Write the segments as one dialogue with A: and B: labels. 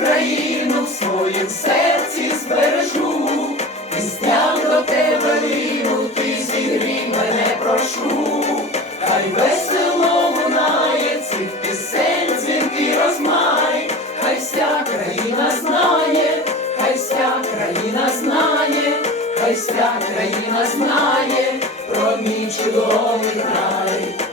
A: Україну в своїм серці збережу, і до тебе віру, ти зігрій мене прошу, хай весело лунає цих пісень, дзвінки розмай, хай вся країна знає, хай вся країна знає, хай вся країна знає, про мій чудовий край.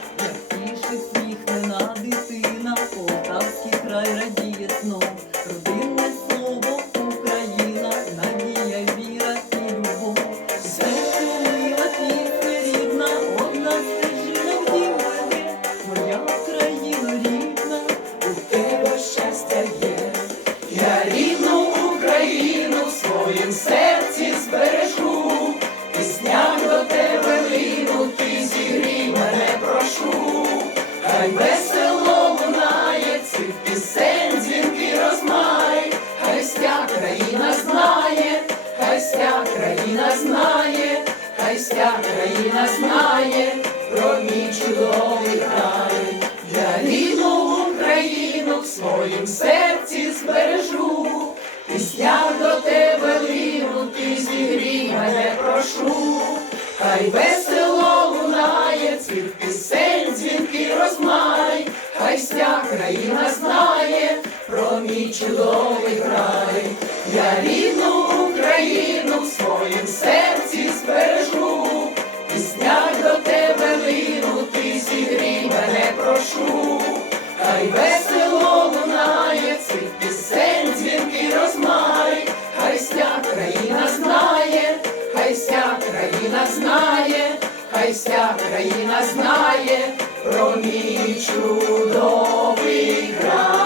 A: Своїм серці збережу, піснях до тебе лину, ти зігрій мене прошу, хай весело лунає цих пісень, дзвінки розмай, хай вся країна знає, хай вся країна знає, хай вся країна знає про мій чудовий край. Я рідну Україну в своїм серці збережу, піснях до тебе лину, ти зігрій мене прошу, хай весело лунає цих пісень, дзвінки розмай, хай вся країна знає про мій чудовий край. Я рідну Україну в своїм серці збережу, піснях до тебе лину, ти зігрій мене прошу, хай весело країна знає, хай вся країна знає, хай вся країна знає про мій чудовий край.